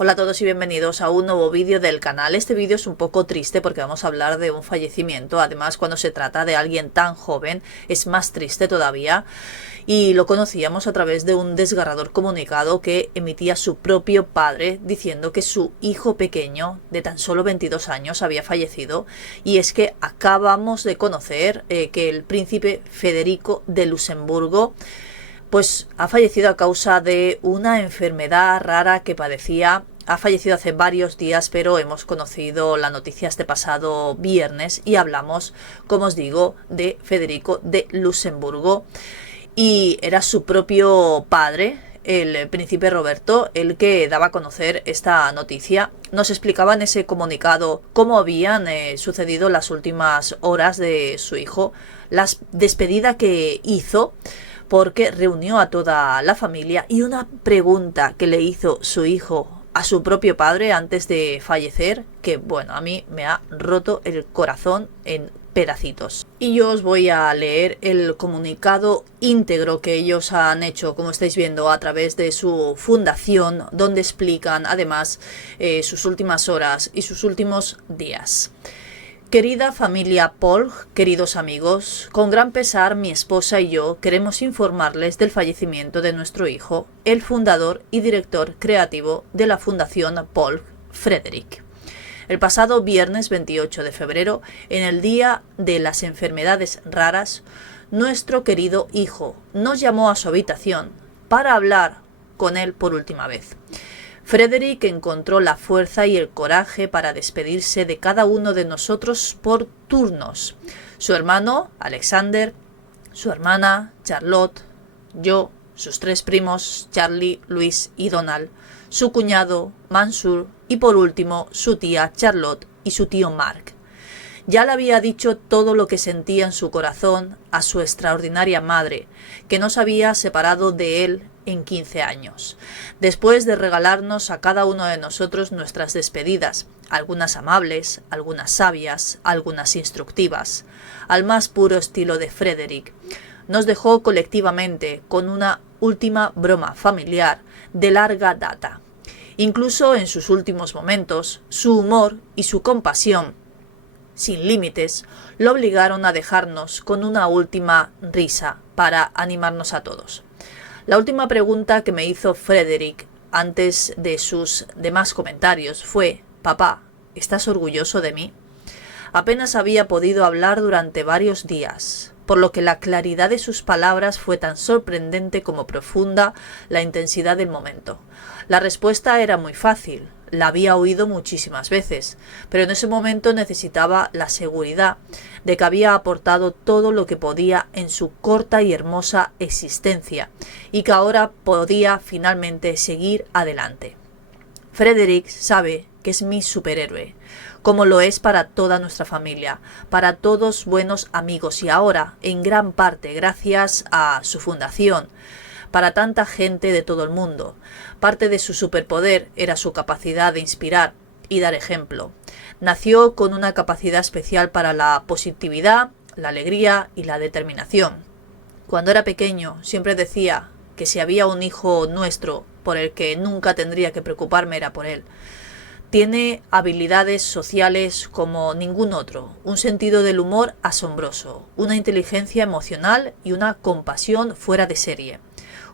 Hola a todos y bienvenidos a un nuevo vídeo del canal. Este vídeo es un poco triste porque vamos a hablar de un fallecimiento. Además, cuando se trata de alguien tan joven es más triste todavía. Y lo conocíamos a través de un desgarrador comunicado que emitía su propio padre diciendo que su hijo pequeño de tan solo 22 años había fallecido. Y es que acabamos de conocer que el príncipe Federico de Luxemburgo pues ha fallecido a causa de una enfermedad rara que padecía. Ha fallecido hace varios días, pero hemos conocido la noticia este pasado viernes y hablamos, como os digo, de Federico de Luxemburgo. Y era su propio padre, el príncipe Roberto, el que daba a conocer esta noticia. Nos explicaba en ese comunicado cómo habían sucedido las últimas horas de su hijo, la despedida que hizo, porque reunió a toda la familia, y una pregunta que le hizo su hijo a su propio padre antes de fallecer, que bueno, a mí me ha roto el corazón en pedacitos. Y yo os voy a leer el comunicado íntegro que ellos han hecho, como estáis viendo, a través de su fundación, donde explican además sus últimas horas y sus últimos días. Querida familia Polg, queridos amigos, con gran pesar mi esposa y yo queremos informarles del fallecimiento de nuestro hijo, el fundador y director creativo de la Fundación Polg, Frederick. El pasado viernes 28 de febrero, en el Día de las Enfermedades Raras, nuestro querido hijo nos llamó a su habitación para hablar con él por última vez. Frederick encontró la fuerza y el coraje para despedirse de cada uno de nosotros por turnos. Su hermano, Alexander, su hermana, Charlotte, yo, sus tres primos, Charlie, Luis y Donald, su cuñado, Mansur, y por último, su tía Charlotte y su tío Mark. Ya le había dicho todo lo que sentía en su corazón a su extraordinaria madre, que no se había separado de él en 15 años, después de regalarnos a cada uno de nosotros nuestras despedidas, algunas amables, algunas sabias, algunas instructivas, al más puro estilo de Frederick. Nos dejó colectivamente con una última broma familiar de larga data. Incluso en sus últimos momentos, su humor y su compasión sin límites lo obligaron a dejarnos con una última risa para animarnos a todos. La última pregunta que me hizo Frederick antes de sus demás comentarios fue: «Papá, ¿estás orgulloso de mí?». Apenas había podido hablar durante varios días, por lo que la claridad de sus palabras fue tan sorprendente como profunda la intensidad del momento. La respuesta era muy fácil. La había oído muchísimas veces, pero en ese momento necesitaba la seguridad de que había aportado todo lo que podía en su corta y hermosa existencia y que ahora podía finalmente seguir adelante. Frederick sabe que es mi superhéroe, como lo es para toda nuestra familia, para todos buenos amigos y ahora, en gran parte gracias a su fundación, para tanta gente de todo el mundo. Parte de su superpoder era su capacidad de inspirar y dar ejemplo. Nació con una capacidad especial para la positividad, la alegría y la determinación. Cuando era pequeño siempre decía que si había un hijo nuestro por el que nunca tendría que preocuparme era por él. Tiene habilidades sociales como ningún otro, un sentido del humor asombroso, una inteligencia emocional y una compasión fuera de serie.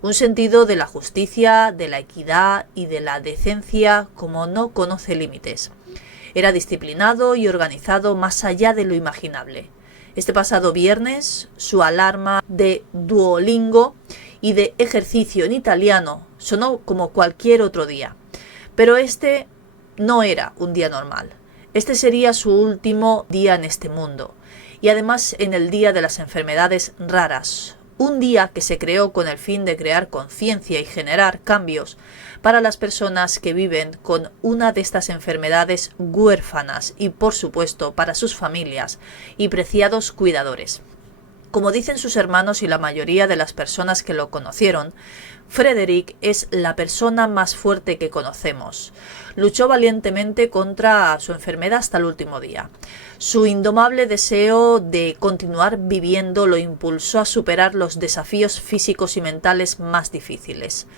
Un sentido de la justicia, de la equidad y de la decencia como no conoce límites. Era disciplinado y organizado más allá de lo imaginable. Este pasado viernes, su alarma de Duolingo y de ejercicio en italiano sonó como cualquier otro día. Pero este no era un día normal. Este sería su último día en este mundo. Y además en el Día de las Enfermedades Raras. Un día que se creó con el fin de crear conciencia y generar cambios para las personas que viven con una de estas enfermedades huérfanas y, por supuesto, para sus familias y preciados cuidadores. Como dicen sus hermanos y la mayoría de las personas que lo conocieron, Frederick es la persona más fuerte que conocemos. Luchó valientemente contra su enfermedad hasta el último día. Su indomable deseo de continuar viviendo lo impulsó a superar los desafíos físicos y mentales más difíciles.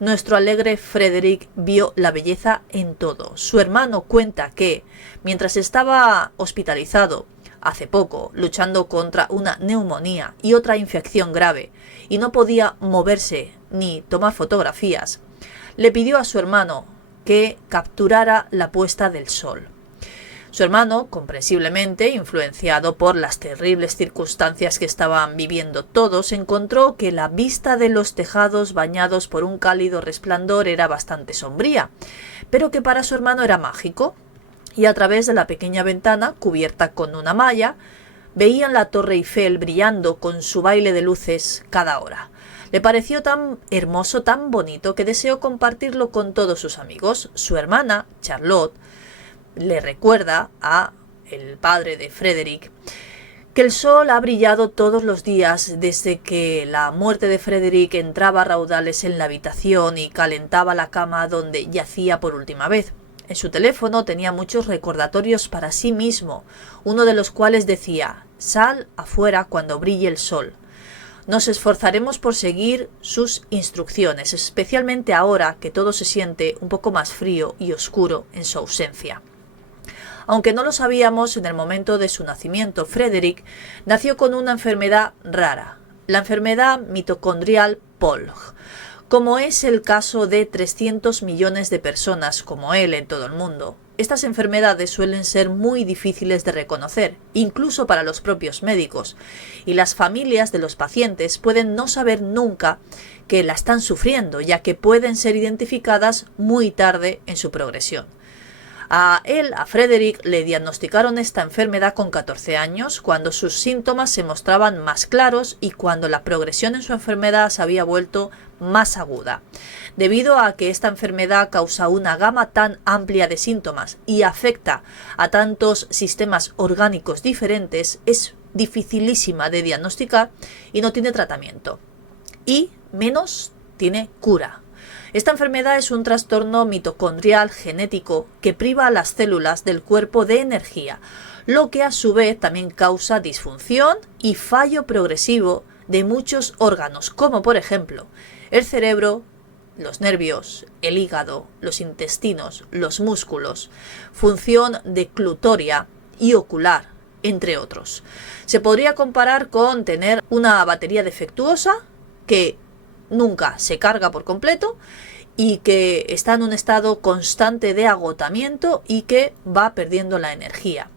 nuestro alegre Frederick vio la belleza en todo. Su hermano cuenta que, mientras estaba hospitalizado hace poco, luchando contra una neumonía y otra infección grave, y no podía moverse ni tomar fotografías, le pidió a su hermano que capturara la puesta del sol. Su hermano, comprensiblemente influenciado por las terribles circunstancias que estaban viviendo todos, encontró que la vista de los tejados bañados por un cálido resplandor era bastante sombría, pero que para su hermano era mágico, y a través de la pequeña ventana, cubierta con una malla, veían la Torre Eiffel brillando con su baile de luces cada hora. Le pareció tan hermoso, tan bonito, que deseó compartirlo con todos sus amigos. Su hermana, Charlotte, le recuerda a el padre de Frederick que el sol ha brillado todos los días desde que la muerte de Frederick entraba a raudales en la habitación y calentaba la cama donde yacía por última vez. En su teléfono tenía muchos recordatorios para sí mismo, uno de los cuales decía: «Sal afuera cuando brille el sol». Nos esforzaremos por seguir sus instrucciones, especialmente ahora que todo se siente un poco más frío y oscuro en su ausencia. Aunque no lo sabíamos en el momento de su nacimiento, Frederick nació con una enfermedad rara, la enfermedad mitocondrial Polg, como es el caso de 300 millones de personas como él en todo el mundo. Estas enfermedades suelen ser muy difíciles de reconocer, incluso para los propios médicos, y las familias de los pacientes pueden no saber nunca que la están sufriendo, ya que pueden ser identificadas muy tarde en su progresión. A Frederick, le diagnosticaron esta enfermedad con 14 años, cuando sus síntomas se mostraban más claros y cuando la progresión en su enfermedad se había vuelto más aguda. Debido a que esta enfermedad causa una gama tan amplia de síntomas y afecta a tantos sistemas orgánicos diferentes, es dificilísima de diagnosticar y no tiene tratamiento. Y menos tiene cura. Esta enfermedad es un trastorno mitocondrial genético que priva a las células del cuerpo de energía, lo que a su vez también causa disfunción y fallo progresivo de muchos órganos, como por ejemplo el cerebro, los nervios, el hígado, los intestinos, los músculos, función declutoria y ocular, entre otros. Se podría comparar con tener una batería defectuosa que nunca se carga por completo y que está en un estado constante de agotamiento y que va perdiendo la energía.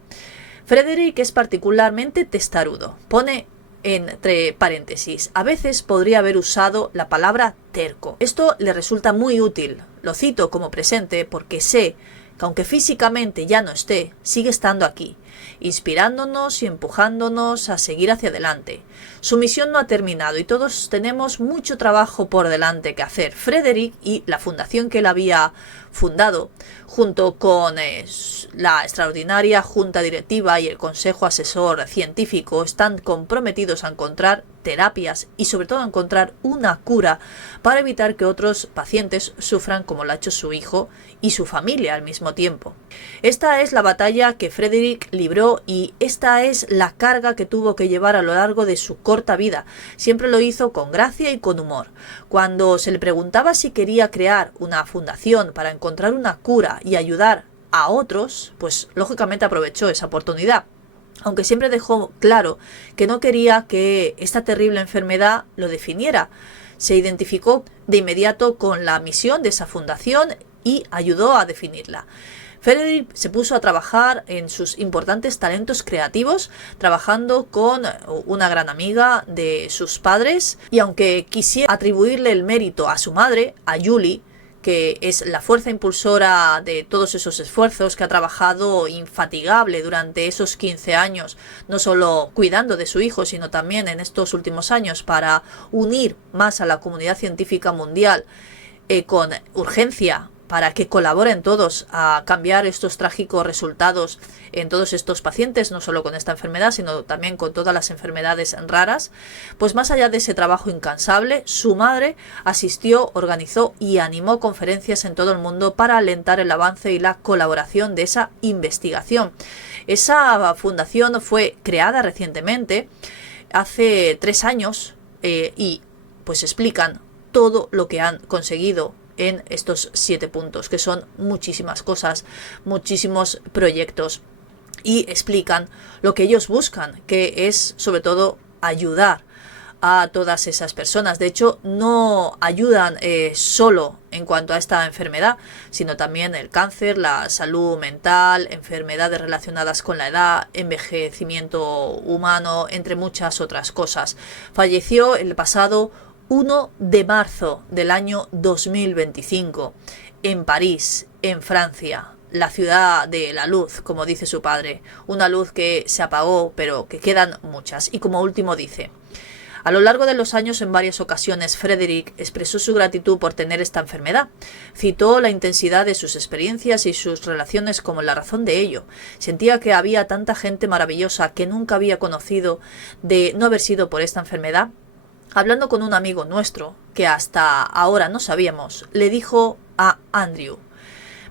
Frederick es particularmente testarudo. Pone entre paréntesis: a veces podría haber usado la palabra terco. Esto le resulta muy útil. Lo cito como presente porque sé que aunque físicamente ya no esté, sigue estando aquí, inspirándonos y empujándonos a seguir hacia adelante. Su misión no ha terminado y todos tenemos mucho trabajo por delante que hacer. Frederick y la fundación que él había fundado, junto con la extraordinaria junta directiva y el consejo asesor científico, están comprometidos a encontrar terapias y sobre todo a encontrar una cura para evitar que otros pacientes sufran como lo ha hecho su hijo y su familia al mismo tiempo. Esta es la batalla que Frederick libró y esta es la carga que tuvo que llevar a lo largo de su corta vida. Siempre lo hizo con gracia y con humor. Cuando se le preguntaba si quería crear una fundación para encontrar una cura y ayudar a otros, pues lógicamente aprovechó esa oportunidad. Aunque siempre dejó claro que no quería que esta terrible enfermedad lo definiera. Se identificó de inmediato con la misión de esa fundación y ayudó a definirla. Frederick se puso a trabajar en sus importantes talentos creativos, trabajando con una gran amiga de sus padres, y aunque quisiera atribuirle el mérito a su madre, a Julie, que es la fuerza impulsora de todos esos esfuerzos, que ha trabajado infatigable durante esos 15 años, no solo cuidando de su hijo, sino también en estos últimos años para unir más a la comunidad científica mundial con urgencia, para que colaboren todos a cambiar estos trágicos resultados en todos estos pacientes, no solo con esta enfermedad, sino también con todas las enfermedades raras. Pues más allá de ese trabajo incansable, su madre asistió, organizó y animó conferencias en todo el mundo para alentar el avance y la colaboración de esa investigación. Esa fundación fue creada recientemente, hace 3 años, y pues explican todo lo que han conseguido en estos 7 puntos, que son muchísimas cosas, muchísimos proyectos, y explican lo que ellos buscan, que es sobre todo ayudar a todas esas personas. De hecho, no ayudan solo en cuanto a esta enfermedad, sino también el cáncer, la salud mental, enfermedades relacionadas con la edad, envejecimiento humano, entre muchas otras cosas. Falleció el pasado 1 de marzo del año 2025 en París, en Francia, la ciudad de la luz, como dice su padre, una luz que se apagó, pero que quedan muchas. Y como último dice: a lo largo de los años, en varias ocasiones, Frédéric expresó su gratitud por tener esta enfermedad. Citó la intensidad de sus experiencias y sus relaciones como la razón de ello. Sentía que había tanta gente maravillosa que nunca había conocido de no haber sido por esta enfermedad. Hablando con un amigo nuestro, que hasta ahora no sabíamos, le dijo a Andrew: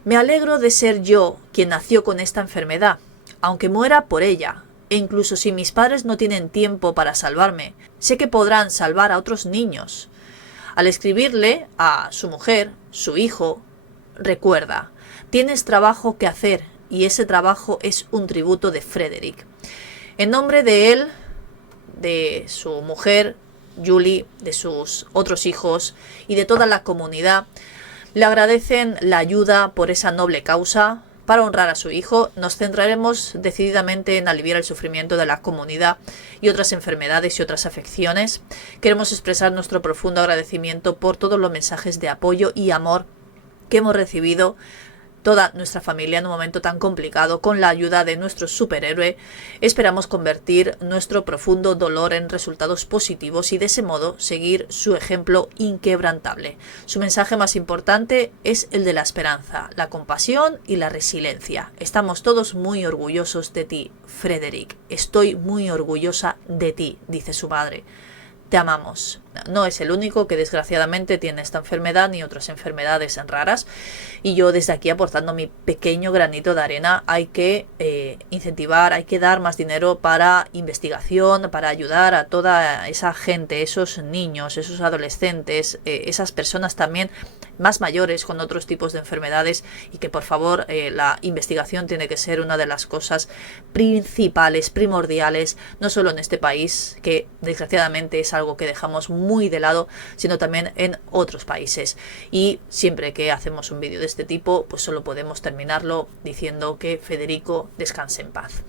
me alegro de ser yo quien nació con esta enfermedad, aunque muera por ella. E incluso si mis padres no tienen tiempo para salvarme, sé que podrán salvar a otros niños. Al escribirle a su mujer, su hijo, recuerda: tienes trabajo que hacer, y ese trabajo es un tributo de Frédéric. En nombre de él, de su mujer, Julie, de sus otros hijos y de toda la comunidad, le agradecen la ayuda por esa noble causa. Para honrar a su hijo, nos centraremos decididamente en aliviar el sufrimiento de la comunidad y otras enfermedades y otras afecciones. Queremos expresar nuestro profundo agradecimiento por todos los mensajes de apoyo y amor que hemos recibido toda nuestra familia en un momento tan complicado. Con la ayuda de nuestro superhéroe, esperamos convertir nuestro profundo dolor en resultados positivos y de ese modo seguir su ejemplo inquebrantable. Su mensaje más importante es el de la esperanza, la compasión y la resiliencia. Estamos todos muy orgullosos de ti, Frédéric. Estoy muy orgullosa de ti, dice su madre. Te amamos. No es el único que desgraciadamente tiene esta enfermedad ni otras enfermedades raras, y yo desde aquí, aportando mi pequeño granito de arena, hay que incentivar, hay que dar más dinero para investigación, para ayudar a toda esa gente, esos niños, esos adolescentes, esas personas también más mayores con otros tipos de enfermedades, y que por favor la investigación tiene que ser una de las cosas principales, primordiales, no solo en este país, que desgraciadamente es algo que dejamos muy de lado, sino también en otros países. Y siempre que hacemos un vídeo de este tipo, pues solo podemos terminarlo diciendo que Federico descanse en paz.